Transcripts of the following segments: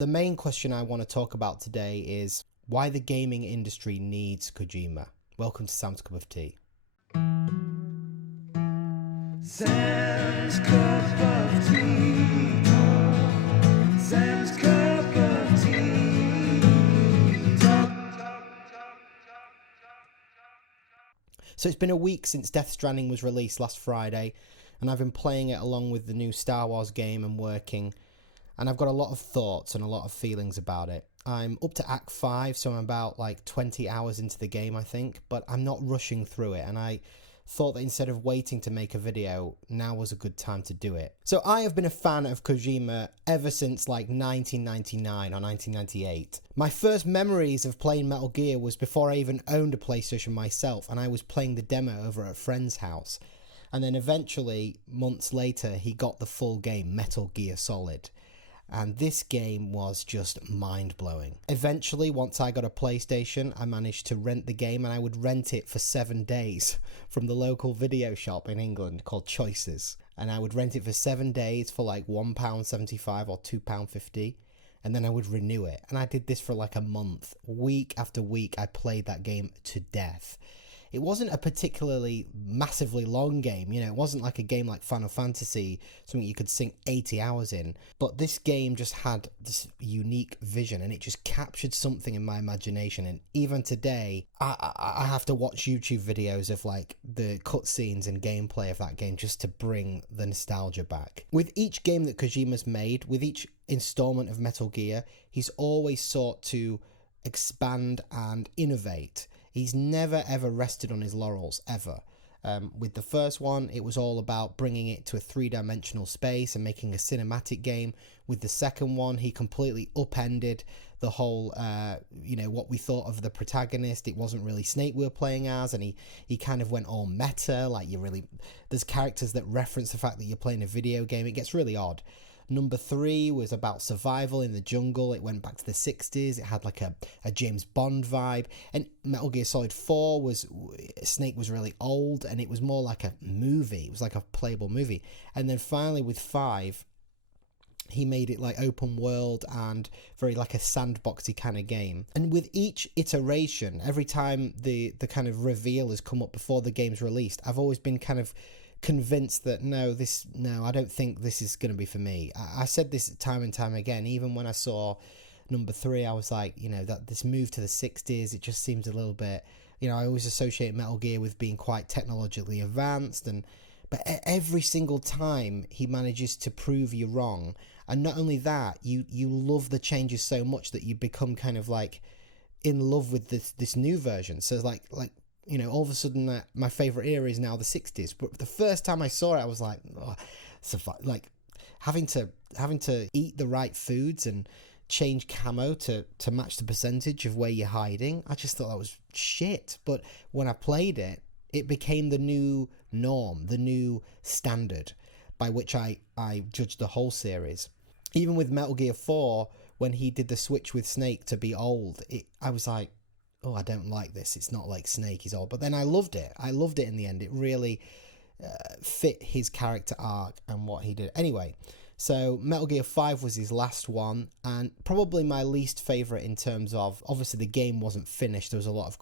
The main question I want to talk about today is why the gaming industry needs Kojima. Welcome to Sam's Cup of Tea. Sam's Cup of Tea. Sam's Cup of Tea. So it's been a week since Death Stranding was released last Friday, and I've been playing it along with the new Star Wars game and working, and I've got a lot of thoughts and a lot of feelings about it. I'm up to Act 5, so I'm about 20 hours into the game, I think, but I'm not rushing through it, and I thought that instead of waiting to make a video, now was a good time to do it. So I have been a fan of Kojima ever since 1999 or 1998. My first memories of playing Metal Gear was before I even owned a PlayStation myself, and I was playing the demo over at a friend's house. And then eventually, months later, he got the full game, Metal Gear Solid. And this game was just mind-blowing. Eventually, once I got a PlayStation, I managed to rent the game, and I would rent it for 7 days from the local video shop in England called Choices. And I would rent it for 7 days for £1.75 or £2.50, and then I would renew it. And I did this for a month. Week after week, I played that game to death. It wasn't a particularly massively long game, it wasn't like a game like Final Fantasy, something you could sink 80 hours in, but this game just had this unique vision, and it just captured something in my imagination. And even today, I have to watch YouTube videos of the cutscenes and gameplay of that game just to bring the nostalgia back. With each game that Kojima's made, with each installment of Metal Gear, he's always sought to expand and innovate. He's never ever rested on his laurels, ever. With the first one, it was all about bringing it to a three-dimensional space and making a cinematic game. With the second one, he completely upended the whole, what we thought of the protagonist. It wasn't really Snake we were playing as, and he kind of went all meta, there's characters that reference the fact that you're playing a video game. It gets really odd. Number 3 was about survival in the jungle. It went back to the 60s. It had a James Bond vibe. And Metal Gear Solid 4 Snake was really old, and it was more like a movie. It was like a playable movie. And then finally with 5, he made it open world and very a sandboxy kind of game. And with each iteration, every time the kind of reveal has come up before the game's released, I've always been kind of convinced that no, I don't think this is going to be for me. I said this time and time again. Even when I saw number 3, I was that this move to the 60s, it just seems a little bit, I always associate Metal Gear with being quite technologically advanced, but every single time he manages to prove you wrong. And not only that, you love the changes so much that you become kind of in love with this new version. So it's all of a sudden my favourite era is now the 60s. But the first time I saw it, I was having to eat the right foods and change camo to match the percentage of where you're hiding. I just thought that was shit. But when I played it, it became the new norm, the new standard by which I judged the whole series. Even with Metal Gear 4, when he did the switch with Snake to be old, I was like, oh, I don't like this. It's not like Snake, he's old. But then I loved it. I loved it in the end. It really fit his character arc and what he did. Anyway, so Metal Gear 5 was his last one, and probably my least favourite in terms of, obviously the game wasn't finished. There was a lot of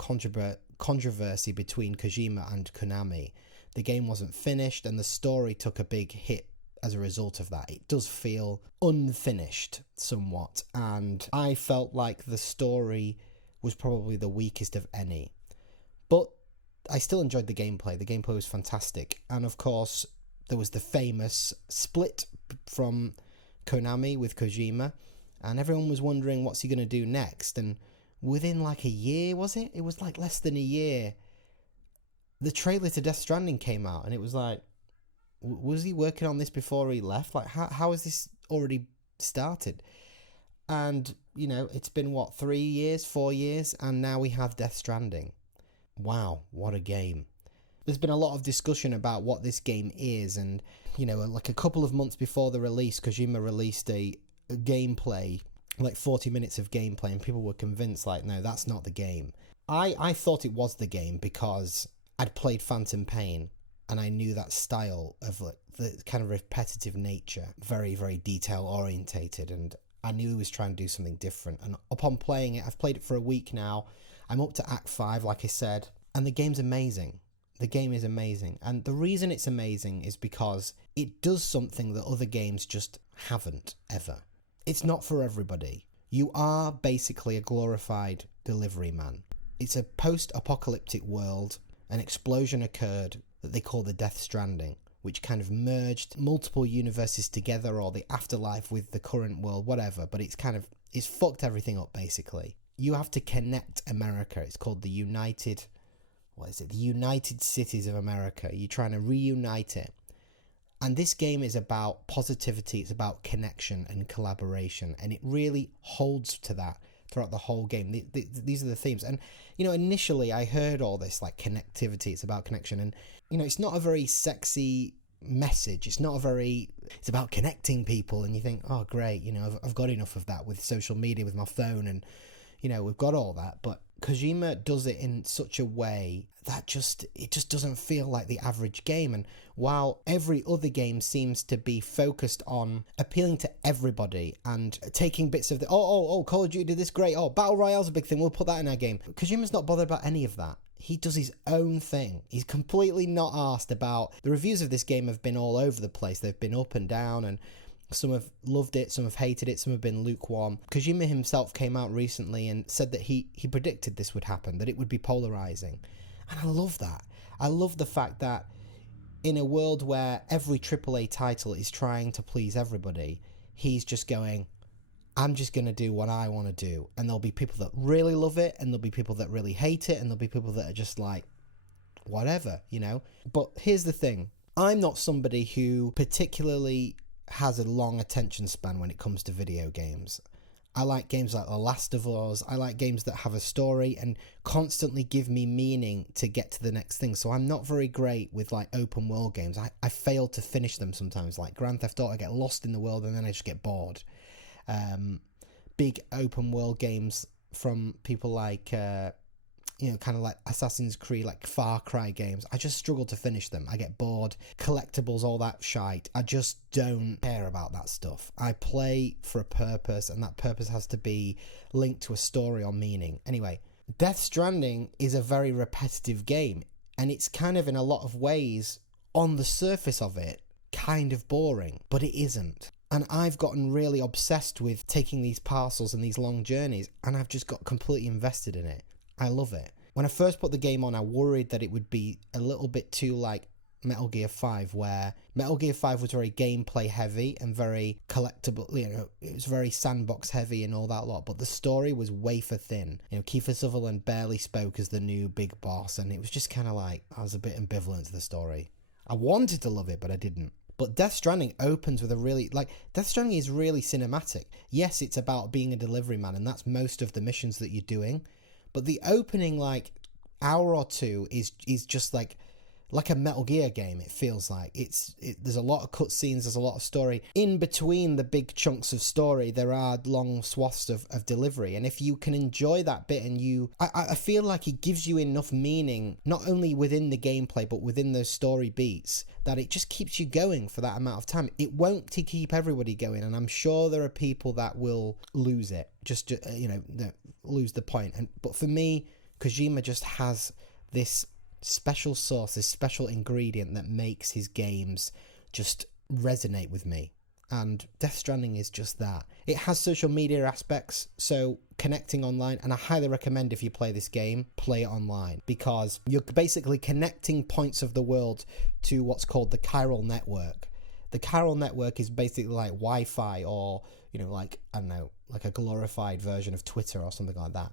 controversy between Kojima and Konami. The game wasn't finished, and the story took a big hit as a result of that. It does feel unfinished somewhat, and I felt like the story was probably the weakest of any. But I still enjoyed the gameplay. The gameplay was fantastic. And of course, there was the famous split from Konami with Kojima, and everyone was wondering what's he going to do next. And within a year, was it? It was less than a year, the trailer to Death Stranding came out, and it was was he working on this before he left? How has this already started? And, it's been 3 years, 4 years, and now we have Death Stranding. Wow, what a game. There's been a lot of discussion about what this game is, and, a couple of months before the release, Kojima released a gameplay, 40 minutes of gameplay, and people were convinced, no, that's not the game. I thought it was the game because I'd played Phantom Pain, and I knew that style of the kind of repetitive nature, very, very detail orientated, and I knew he was trying to do something different. And upon playing it, I've played it for a week now. I'm up to Act 5, like I said, and the game's amazing. The game is amazing. And the reason it's amazing is because it does something that other games just haven't, ever. It's not for everybody. You are basically a glorified delivery man. It's a post-apocalyptic world. An explosion occurred that they call the Death Stranding, which kind of merged multiple universes together, or the afterlife with the current world, whatever. But it's fucked everything up, basically. You have to connect America. It's called the United Cities of America. You're trying to reunite it. And this game is about positivity. It's about connection and collaboration. And it really holds to that throughout the whole game. These are the themes. And, initially I heard all this, like, connectivity. It's about connection. And, it's not a very sexy message. It's about connecting people. And you think, oh, great. I've got enough of that with social media, with my phone. And, we've got all that. But Kojima does it in such a way that it just doesn't feel like the average game. And while every other game seems to be focused on appealing to everybody and taking bits of Call of Duty did this great, Battle Royale's a big thing, we'll put that in our game. Kojima's not bothered about any of that. He does his own thing. He's completely not asked about... The reviews of this game have been all over the place. They've been up and down, and some have loved it, some have hated it, some have been lukewarm. Kojima himself came out recently and said that he predicted this would happen, that it would be polarizing. And I love that. I love the fact that in a world where every AAA title is trying to please everybody, he's just going, I'm just going to do what I want to do. And there'll be people that really love it, and there'll be people that really hate it, and there'll be people that are just like, whatever, But here's the thing. I'm not somebody who particularly has a long attention span when it comes to video games. I like games like The Last of Us. I like games that have a story and constantly give me meaning to get to the next thing. So I'm not very great with like open world games. I fail to finish them sometimes. Like Grand Theft Auto, I get lost in the world and then I just get bored. Big open world games from people like kind of like Assassin's Creed, like Far Cry games, I just struggle to finish them. I get bored. Collectibles, all that shite, I just don't care about that stuff. I play for a purpose, and that purpose has to be linked to a story or meaning. Anyway, Death Stranding is a very repetitive game, and it's kind of, in a lot of ways, on the surface of it, kind of boring, but it isn't. And I've gotten really obsessed with taking these parcels and these long journeys, and I've just got completely invested in it. I love it. When I first put the game on, I worried that it would be a little bit too like Metal Gear 5, where Metal Gear 5 was very gameplay heavy and very collectible, it was very sandbox heavy and all that lot, but the story was wafer thin. Kiefer Sutherland barely spoke as the new big boss, and it was just kind of like, I was a bit ambivalent to the story. I wanted to love it, but I didn't. But Death Stranding opens with Death Stranding is really cinematic. Yes, it's about being a delivery man, and that's most of the missions that you're doing. But the opening, hour or two is just like a Metal Gear game, it feels like. There's a lot of cutscenes, there's a lot of story. In between the big chunks of story, there are long swaths of delivery. And if you can enjoy that bit, and I feel like it gives you enough meaning, not only within the gameplay, but within those story beats, that it just keeps you going for that amount of time. It won't keep everybody going, and I'm sure there are people that will lose it, lose the point. But for me, Kojima just has this special sauce, this special ingredient that makes his games just resonate with me. And Death Stranding is just that. It has social media aspects, so connecting online, and I highly recommend, if you play this game, play it online, because you're basically connecting points of the world to what's called the chiral network. The chiral network is basically like Wi-Fi, or like a glorified version of Twitter or something like that.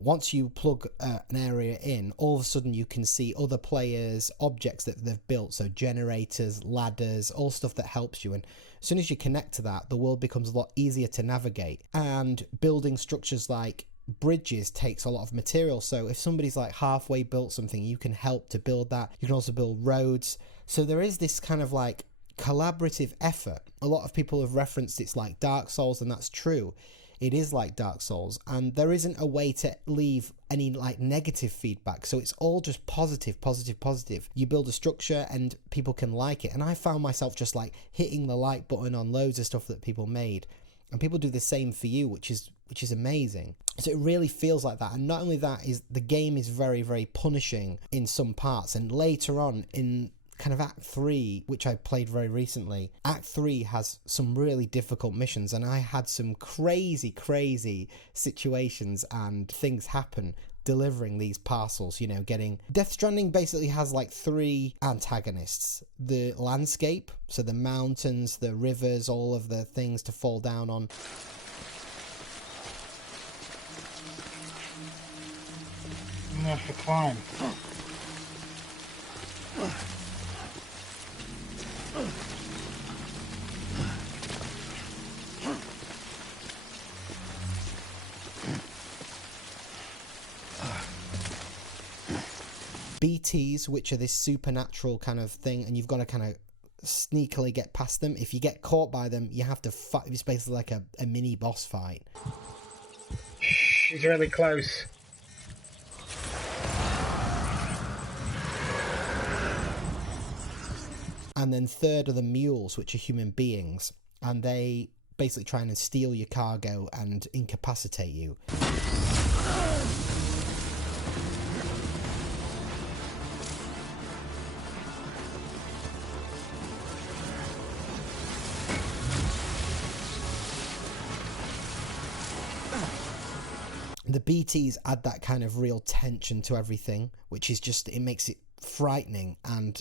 Once you plug an area in, all of a sudden you can see other players, objects that they've built, so generators, ladders, all stuff that helps you. And as soon as you connect to that, the world becomes a lot easier to navigate. And building structures like bridges takes a lot of material, so if somebody's like halfway built something, you can help to build that. You can also build roads. So there is this kind of like collaborative effort. A lot of people have referenced it's like Dark Souls, and that's true. It is like Dark Souls, and there isn't a way to leave any like negative feedback, so it's all just positive. You build a structure and people can like it, and I found myself just like hitting the like button on loads of stuff that people made, and people do the same for you, which is amazing. So it really feels like that. And not only that, is the game is very, very punishing in some parts, and later on in kind of Act 3, which I played very recently, Act 3 has some really difficult missions, and I had some crazy situations and things happen delivering these parcels, you know, getting... Death Stranding basically has like 3 antagonists. The landscape, so the mountains, the rivers, all of the things to fall down on. I'm gonna have to climb. BTs, which are this supernatural kind of thing, and you've got to kind of sneakily get past them. If you get caught by them, you have to fight. It's basically like a mini boss fight. She's really close. And then third are the mules, which are human beings, and they basically try and steal your cargo and incapacitate you. The BTs add that kind of real tension to everything, which is just, it makes it frightening, and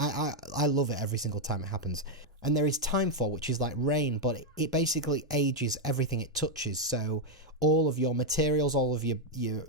I love it every single time it happens. And there is Timefall, which is like rain, but it basically ages everything it touches. So all of your materials, all of your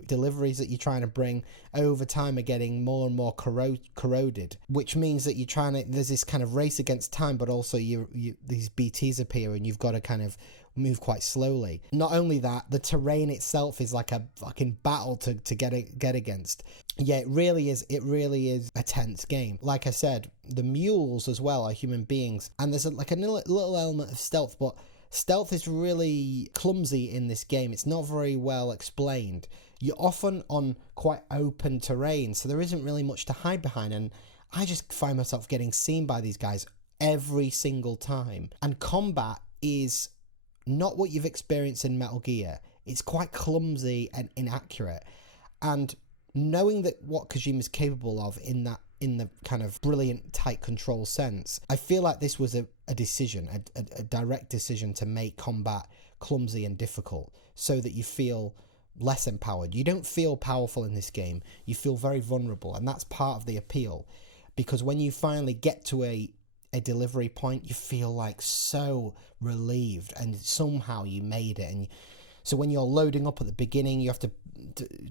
deliveries that you're trying to bring over time are getting more and more corroded, which means that there's this kind of race against time, but also these BTs appear and you've got to kind of move quite slowly. Not only that, the terrain itself is like a fucking battle to get against. Yeah, it really is a tense game. Like I said, the mules as well are human beings, and there's a little element of stealth, but stealth is really clumsy in this game. It's not very well explained. You're often on quite open terrain, so there isn't really much to hide behind, and I just find myself getting seen by these guys every single time. And combat is not what you've experienced in Metal Gear. It's quite clumsy and inaccurate. And knowing that what Kojima's capable of in the kind of brilliant tight control sense, I feel like this was a decision, a direct decision to make combat clumsy and difficult so that you feel less empowered. You don't feel powerful in this game. You feel very vulnerable, and that's part of the appeal, because when you finally get to a delivery point, you feel like so relieved, and somehow you made it. And so when you're loading up at the beginning, you have to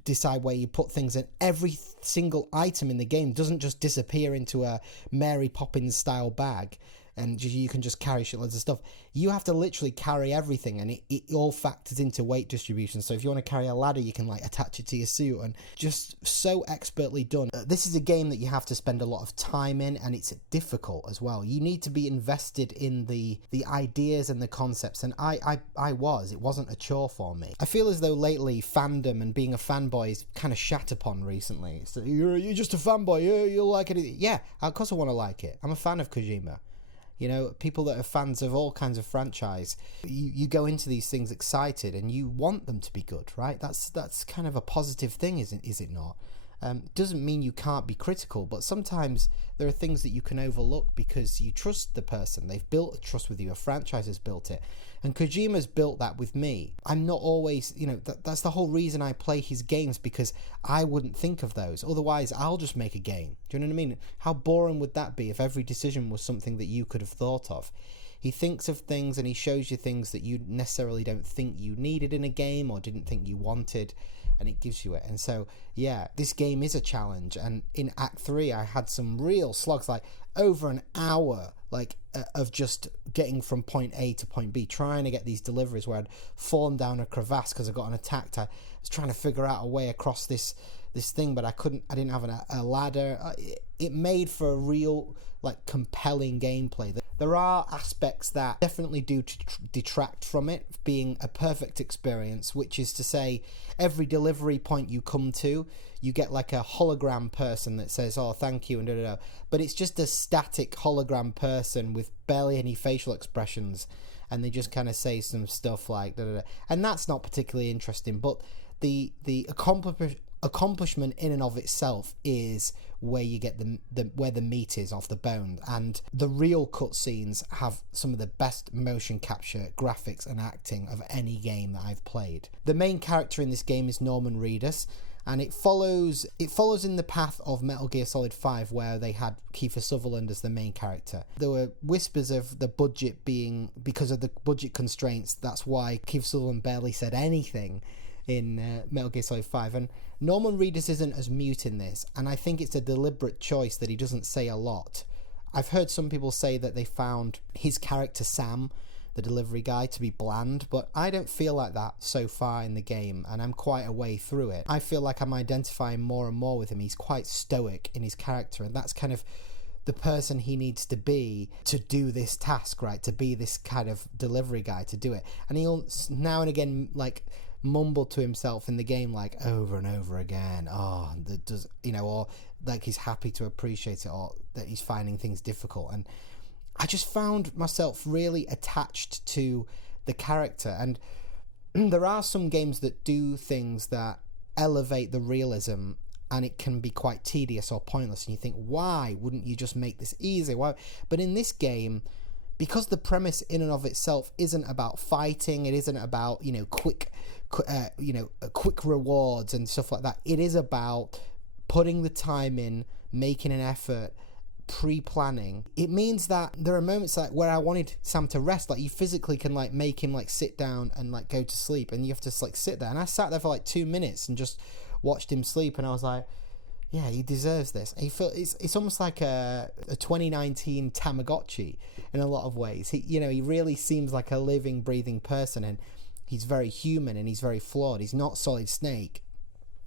decide where you put things, and every single item in the game doesn't just disappear into a Mary Poppins style bag and you can just carry shitloads of stuff. You have to literally carry everything, and it all factors into weight distribution. So if you want to carry a ladder, you can like attach it to your suit, and just so expertly done. This is a game that you have to spend a lot of time in, and it's difficult as well. You need to be invested in the ideas and the concepts, and I was. It wasn't a chore for me. I feel as though lately fandom and being a fanboy is kind of shat upon recently. So you're just a fanboy, you'll like it. Yeah, of course I want to like it. I'm a fan of Kojima. You know, people that are fans of all kinds of franchise, you go into these things excited and you want them to be good, right? That's kind of a positive thing, is it not? Doesn't mean you can't be critical, but sometimes there are things that you can overlook because you trust the person. They've built a trust with you. A franchise has built it. And Kojima's built that with me. I'm not always, you know, that's the whole reason I play his games, because I wouldn't think of those. Otherwise, I'll just make a game. Do you know what I mean? How boring would that be if every decision was something that you could have thought of? He thinks of things and he shows you things that you necessarily don't think you needed in a game or didn't think you wanted, and it gives you it. And so, yeah, this game is a challenge. And in Act 3, I had some real slugs, like over an hour, of just getting from point A to point B, trying to get these deliveries where I'd fallen down a crevasse because I got attacked. I was trying to figure out a way across this thing, but I didn't have a ladder. It made for a real, compelling gameplay. There are aspects that definitely do detract from it being a perfect experience, which is to say, every delivery point you come to, you get like a hologram person that says, oh, thank you, and but it's just a static hologram person with barely any facial expressions, and they just kind of say some stuff like da, da, da. And that's not particularly interesting, but the accomplishment in and of itself is where you get where the meat is off the bone. And the real cutscenes have some of the best motion capture, graphics and acting of any game that I've played. The main character in this game is Norman Reedus, and it follows in the path of Metal Gear Solid 5, where they had Kiefer Sutherland as the main character. There were whispers of the budget being, because of the budget constraints, that's why Kiefer Sutherland barely said anything in Metal Gear Solid 5, and Norman Reedus isn't as mute in this, and I think it's a deliberate choice that he doesn't say a lot. I've heard some people say that they found his character Sam, the delivery guy, to be bland, but I don't feel like that so far in the game, and I'm quite a way through it. I feel like I'm identifying more and more with him. He's quite stoic in his character, and that's kind of the person he needs to be to do this task, right? To be this kind of delivery guy, to do it. And he'll now and again like mumble to himself in the game, like over and over again, oh, that does, you know, or like he's happy to appreciate it, or that he's finding things difficult. And I just found myself really attached to the character. And there are some games that do things that elevate the realism, and it can be quite tedious or pointless, and you think, why wouldn't you just make this easy? Why? But in this game, because the premise in and of itself isn't about fighting, it isn't about, you know, quick rewards and stuff like that. It is about putting the time in, making an effort, pre-planning. It means that there are moments like where I wanted Sam to rest, like you physically can like make him like sit down and like go to sleep, and you have to like sit there. And I sat there for like 2 minutes and just watched him sleep, and I was like, yeah, he deserves this. It's almost like a 2019 Tamagotchi in a lot of ways. He really seems like a living, breathing person, and he's very human and he's very flawed. He's not Solid Snake.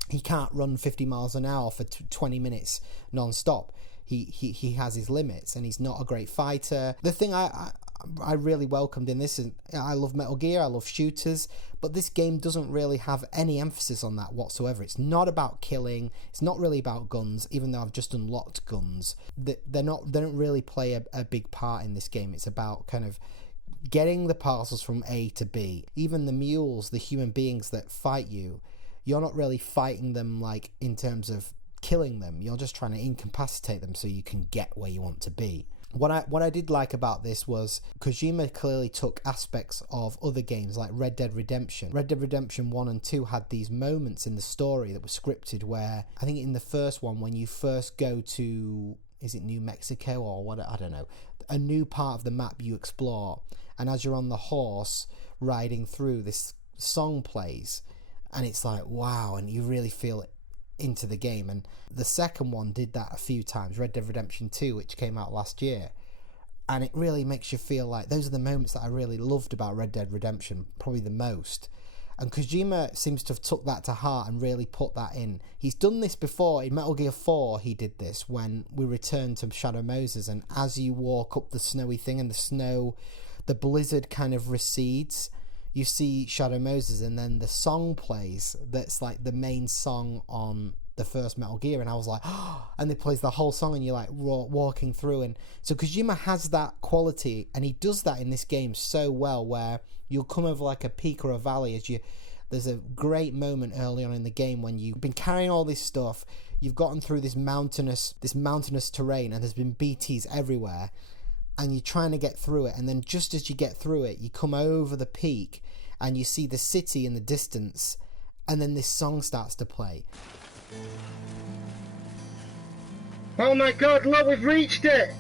He can't run 50 miles an hour for 20 minutes non-stop. He has his limits, and he's not a great fighter. The thing I really welcomed in this is, I love Metal Gear, I love shooters, but this game doesn't really have any emphasis on that whatsoever. It's not about killing, it's not really about guns, even though I've just unlocked guns. They don't really play a big part in this game. It's about kind of getting the parcels from A to B. Even the mules, the human beings that fight you, you're not really fighting them like in terms of killing them. You're just trying to incapacitate them so you can get where you want to be. What I did like about this was Kojima clearly took aspects of other games like Red Dead Redemption. Red Dead Redemption 1 and 2 had these moments in the story that were scripted, where I think in the first one, when you first go to, is it New Mexico or what, I don't know, a new part of the map you explore, and as you're on the horse riding through, this song plays, and it's like, wow, and you really feel it into the game. And the second one did that a few times, Red Dead Redemption 2, which came out last year, and it really makes you feel like those are the moments that I really loved about Red Dead Redemption, probably the most. And Kojima seems to have took that to heart and really put that in. He's done this before in Metal Gear 4. He did this when we returned to Shadow Moses, and as you walk up the snowy thing and the blizzard kind of recedes, you see Shadow Moses, and then the song plays that's like the main song on the first Metal Gear, and I was like, oh, and it plays the whole song, and you're like walking through. And so Kojima has that quality, and he does that in this game so well, where you'll come over like a peak or a valley there's a great moment early on in the game when you've been carrying all this stuff, you've gotten through this mountainous terrain, and there's been BTs everywhere, and you're trying to get through it, and then just as you get through it, you come over the peak and you see the city in the distance, and then this song starts to play. Oh my god, look, we've reached it!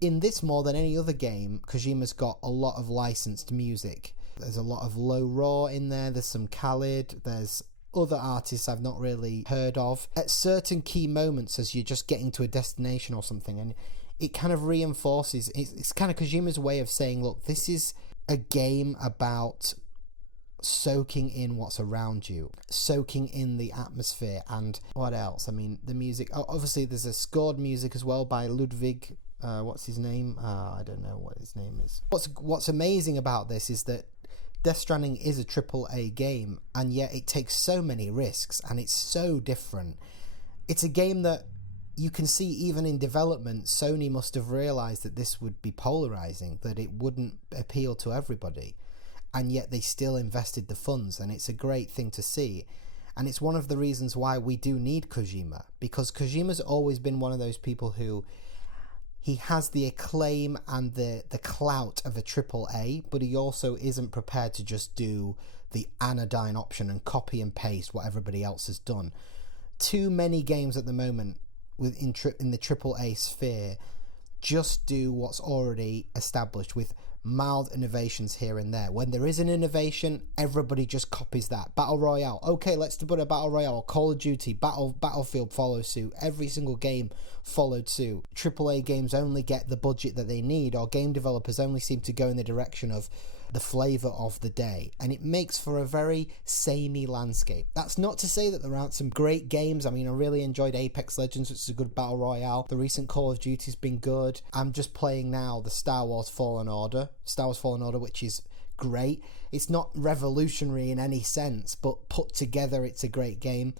In this, more than any other game, Kojima's got a lot of licensed music. There's a lot of Low Raw in there, there's some Khalid, there's other artists I've not really heard of. At certain key moments, as you're just getting to a destination or something, and it kind of reinforces, it's kind of Kojima's way of saying, look, this is a game about soaking in what's around you, soaking in the atmosphere. And what else? I mean, the music, obviously there's a scored music as well by Ludwig, what's his name? I don't know what his name is. What's amazing about this is that Death Stranding is a AAA game, and yet it takes so many risks, and it's so different. It's a game that you can see even in development, Sony must have realized that this would be polarizing, that it wouldn't appeal to everybody, and yet they still invested the funds, and it's a great thing to see. And it's one of the reasons why we do need Kojima, because Kojima's always been one of those people who, he has the acclaim and the clout of a AAA, but he also isn't prepared to just do the anodyne option and copy and paste what everybody else has done. Too many games at the moment in the AAA sphere just do what's already established with mild innovations here and there. When there is an innovation, everybody just copies that. Battle Royale. Okay, let's put a Battle Royale. Call of Duty, Battlefield follows suit. Every single game followed suit. AAA games only get the budget that they need, or game developers only seem to go in the direction of the flavour of the day, and it makes for a very samey landscape. That's not to say that there aren't some great games. I mean, I really enjoyed Apex Legends, which is a good battle royale. The recent Call of Duty's been good. I'm just playing now the Star Wars Fallen Order, which is great. It's not revolutionary in any sense, but put together it's a great game.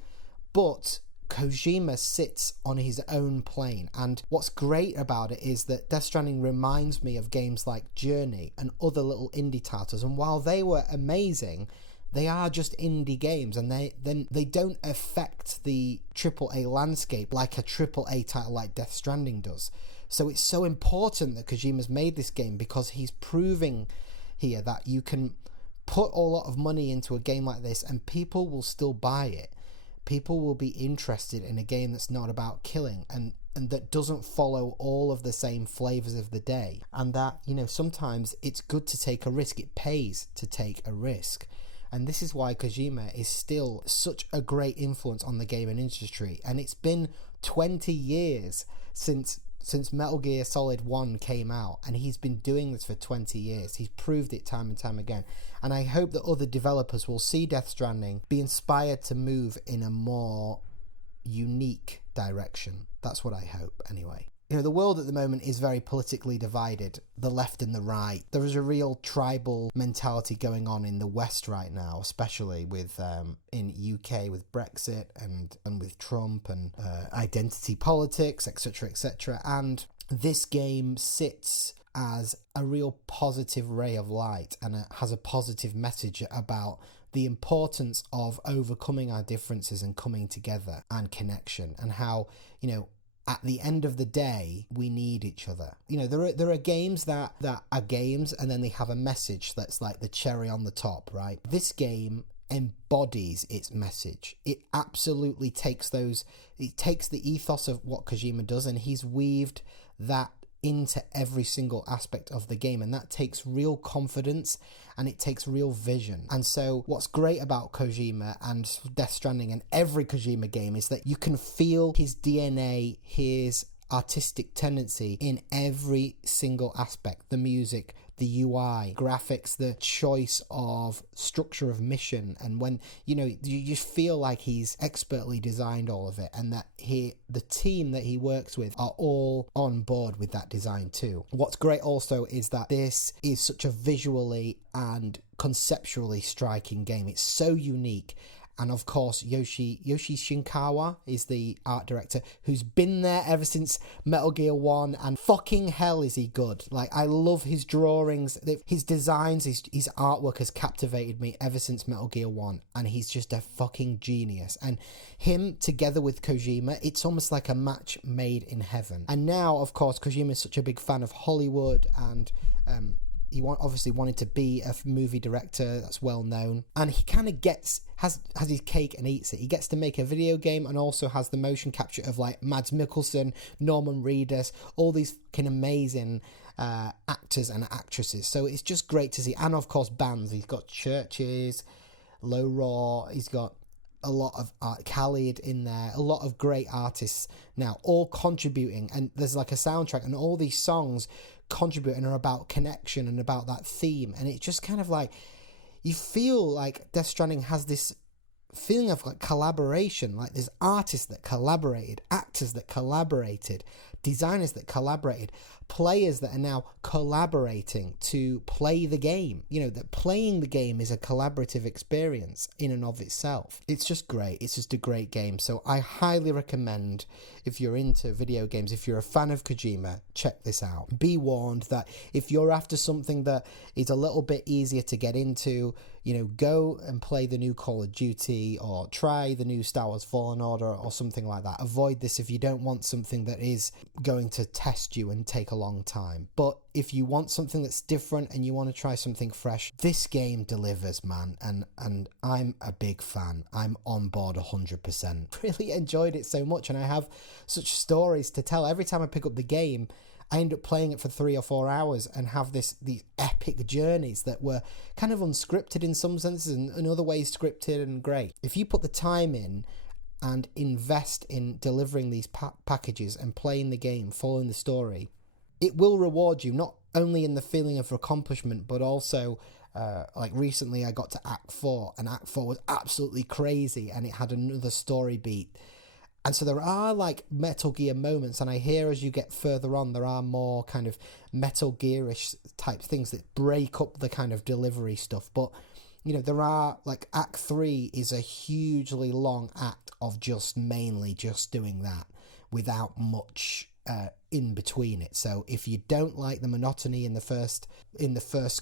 But Kojima sits on his own plane, and what's great about it is that Death Stranding reminds me of games like Journey and other little indie titles, and while they were amazing, they are just indie games, and they don't affect the AAA landscape like a AAA title like Death Stranding does. So it's so important that Kojima's made this game, because he's proving here that you can put a lot of money into a game like this and people will still buy it. People will be interested in a game that's not about killing and that doesn't follow all of the same flavors of the day. And that, you know, sometimes it's good to take a risk. It pays to take a risk. And this is why Kojima is still such a great influence on the gaming industry. And it's been 20 years since Metal Gear Solid 1 came out, and he's been doing this for 20 years. He's proved it time and time again. And I hope that other developers will see Death Stranding, be inspired to move in a more unique direction. That's what I hope, anyway. You know, the world at the moment is very politically divided, the left and the right. There is a real tribal mentality going on in the West right now, especially with in UK with Brexit and with Trump and identity politics, etc., etc. And this game sits as a real positive ray of light, and it has a positive message about the importance of overcoming our differences and coming together and connection, and how, you know, at the end of the day, we need each other. You know, there are games that are games, and then they have a message that's like the cherry on the top, right? This game embodies its message. It absolutely takes the ethos of what Kojima does, and he's weaved that into every single aspect of the game, and that takes real confidence and it takes real vision. And so what's great about Kojima and Death Stranding and every Kojima game is that you can feel his DNA, his artistic tendency in every single aspect: the music, the UI, graphics, the choice of structure of mission. And when, you know, you just feel like he's expertly designed all of it, and that the team that he works with are all on board with that design too. What's great also is that this is such a visually and conceptually striking game. It's so unique. And of course, Yoshi Shinkawa is the art director, who's been there ever since Metal Gear 1, and fucking hell is he good. Like, I love his drawings, his designs, his artwork has captivated me ever since Metal Gear 1, and he's just a fucking genius. And him together with Kojima, it's almost like a match made in heaven. And now, of course, Kojima is such a big fan of Hollywood, and he obviously wanted to be a movie director that's well known, and he kind of has his cake and eats it. He gets to make a video game and also has the motion capture of like Mads Mikkelsen, Norman Reedus, all these fucking amazing actors and actresses. So it's just great to see. And of course, bands. He's got Churches, Low Raw. He's got a lot of Khalid in there, a lot of great artists now, all contributing. And there's like a soundtrack, and all these songs contribute and are about connection and about that theme. And it's just kind of like, you feel like Death Stranding has this feeling of like collaboration, like there's artists that collaborated, actors that collaborated designers that collaborated, players that are now collaborating to play the game. You know, that playing the game is a collaborative experience in and of itself. It's just great. It's just a great game. So I highly recommend, if you're into video games, if you're a fan of Kojima, check this out. Be warned that if you're after something that is a little bit easier to get into, you know, go and play the new Call of Duty or try the new Star Wars Fallen Order or something like that. Avoid this if you don't want something that is going to test you and take a long time. But if you want something that's different and you want to try something fresh, this game delivers, man. And I'm a big fan. I'm on board 100%. Really enjoyed it so much, and I have such stories to tell. Every time I pick up the game, I end up playing it for 3 or 4 hours and have these epic journeys that were kind of unscripted in some senses and in other ways scripted and great. If you put the time in and invest in delivering these packages and playing the game, following the story, it will reward you, not only in the feeling of accomplishment, but also like recently I got to Act 4, and Act 4 was absolutely crazy, and it had another story beat. And so there are like Metal Gear moments, and I hear as you get further on, there are more kind of Metal Gear-ish type things that break up the kind of delivery stuff. But, you know, there are like Act 3 is a hugely long act of just mainly just doing that without much in between it. So if you don't like the monotony in the first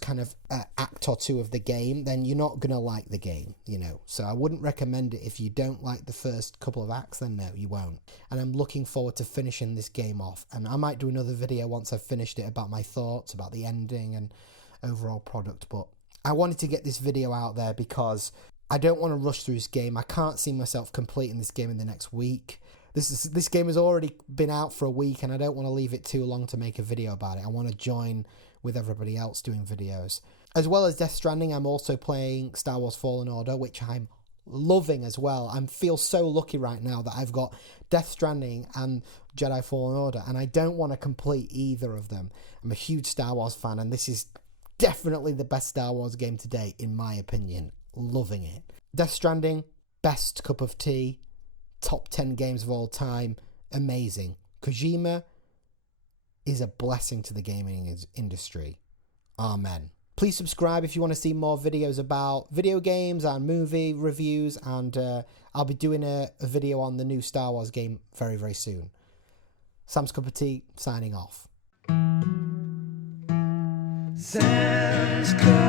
kind of act or two of the game, then you're not gonna like the game, you know. So I wouldn't recommend it if you don't like the first couple of acts. Then no, you won't. And I'm looking forward to finishing this game off, and I might do another video once I've finished it about my thoughts about the ending and overall product. But I wanted to get this video out there because I don't want to rush through this game. I can't see myself completing this game in the next week. This game has already been out for a week, and I don't want to leave it too long to make a video about it. I want to join with everybody else doing videos. As well as Death Stranding, I'm also playing Star Wars Fallen Order, which I'm loving as well. I feel so lucky right now that I've got Death Stranding and Jedi Fallen Order, and I don't want to complete either of them. I'm a huge Star Wars fan, and this is definitely the best Star Wars game to date, in my opinion. Loving it. Death Stranding, best cup of tea. Top 10 games of all time. Amazing. Kojima is a blessing to the gaming industry. Amen. Please subscribe if you want to see more videos about video games and movie reviews, and I'll be doing a video on the new Star Wars game very, very soon. Sam's Cup of Tea, signing off. Sam's Cup